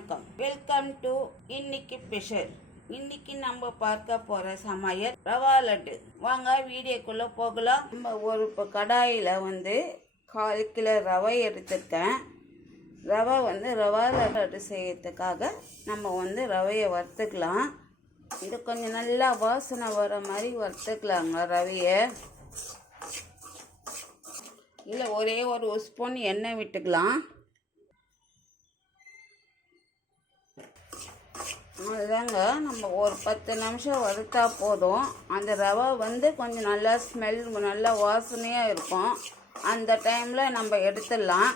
வணக்கம், welcome to இன்னைக்கு special. இன்னைக்கு நம்ம பார்க்க போற சமையல் ரவா லட்டு. வாங்க வீடியோக்குள்ள போகலாம். நம்ம ஒரு கடாயில 1/4 கிலோ ரவை எடுத்துருக்கேன். ரவை ரவா லட்டு செய்யறதுக்காக நம்ம ரவையை வறுத்துக்கலாம். இது கொஞ்சம் நல்லா வாசனை வர மாதிரி வறுத்துக்கலாங்க ரவையை. இல்லை ஒரே ஒரு ஸ்பூன் எண்ணெய் விட்டுக்கலாம். அதுதாங்க நம்ம ஒரு 10 நிமிஷம் வறுத்தா போதும். அந்த ரவை கொஞ்சம் நல்லா ஸ்மெல் நல்லா வாசனையாக இருக்கும். அந்த டைமில் நம்ம எடுத்துடலாம்.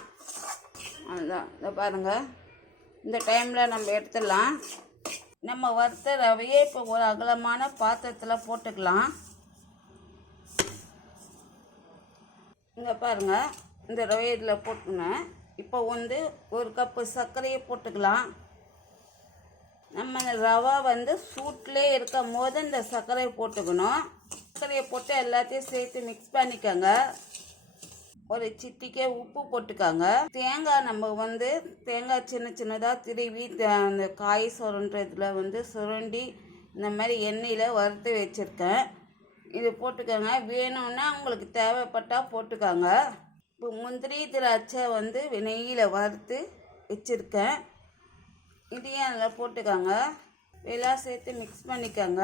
அதுதான் இதை பாருங்கள், இந்த டைமில் நம்ம எடுத்துடலாம். நம்ம வறுத்த ரவையை இப்போ ஒரு அகலமான பாத்திரத்தில் போட்டுக்கலாம். இங்கே பாருங்கள், இந்த ரவை இதில் போட்டுக்கணும். இப்போ 1 கப்பு சர்க்கரையை போட்டுக்கலாம். நம்ம ரவை சூட்லேயே இருக்கும் போது இந்த சர்க்கரையை போட்டுக்கணும். சர்க்கரையை போட்டு எல்லாத்தையும் சேர்த்து மிக்ஸ் பண்ணிக்கோங்க. ஒரு சிட்டிக்கே உப்பு போட்டுக்காங்க. தேங்காய் நம்ம தேங்காய் சின்ன சின்னதாக திருவி அந்த காய் சுரண்டுறதுல சுரண்டி இந்த மாதிரி எண்ணெயில் வறுத்து வச்சுருக்கேன். இது போட்டுக்கோங்க. வேணும்னா உங்களுக்கு தேவைப்பட்டால் போட்டுக்காங்க. இப்போ முந்திரி திராட்சை நெய்யில் வறுத்து வச்சுருக்கேன். இதையும் அதில் போட்டுக்காங்க. எல்லாம் சேர்த்து மிக்ஸ் பண்ணிக்கோங்க.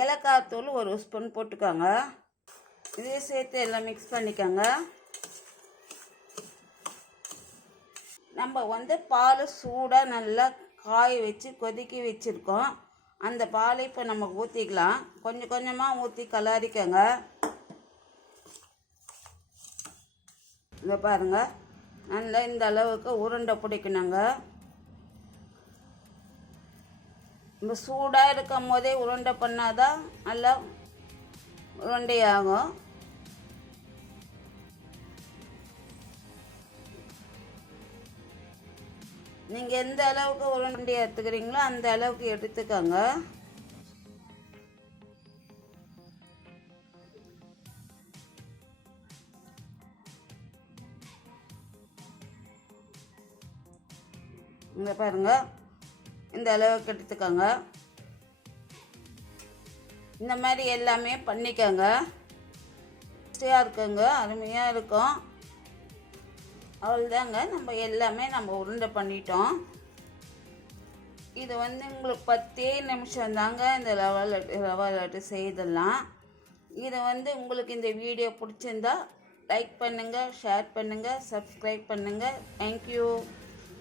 ஏலக்காய் தூள் 1 ஸ்பூன் போட்டுக்கோங்க. இதையும் சேர்த்து எல்லாம் மிக்ஸ் பண்ணிக்கோங்க. நம்ம பால் சூடாக நல்லா காய வச்சு கொதிக்க வச்சுருக்கோம். அந்த பாலை இப்போ நம்ம ஊற்றிக்கலாம். கொஞ்சம் கொஞ்சமாக ஊற்றி கலரிக்கோங்க. இங்கே பாருங்கள், நல்லா இந்த அளவுக்கு உருண்டை பிடிக்கணுங்க. நம்ம சூடாக இருக்கும் போதே உருண்டை பண்ணாதான் நல்லா உருண்டையாகும். நீங்கள் எந்த அளவுக்கு உருண்டை எடுத்துக்கிறீங்களோ அந்த அளவுக்கு எடுத்துக்கோங்க. இங்கே பாருங்க, இந்த அளவுக்கு எடுத்துக்கோங்க. இந்த மாதிரி எல்லாமே பண்ணிக்கோங்க. டேஸ்டியாக இருக்குங்க, அருமையாக இருக்கும். அவ்வளோதாங்க, நம்ம எல்லாமே உருண்டை பண்ணிட்டோம். இது உங்களுக்கு 10 நிமிஷம் தாங்க இந்த ரவா லட்டு செய்தலாம். இது உங்களுக்கு இந்த வீடியோ பிடிச்சிருந்தா லைக் பண்ணுங்கள், ஷேர் பண்ணுங்கள், சப்ஸ்கிரைப் பண்ணுங்கள். தேங்க்யூ.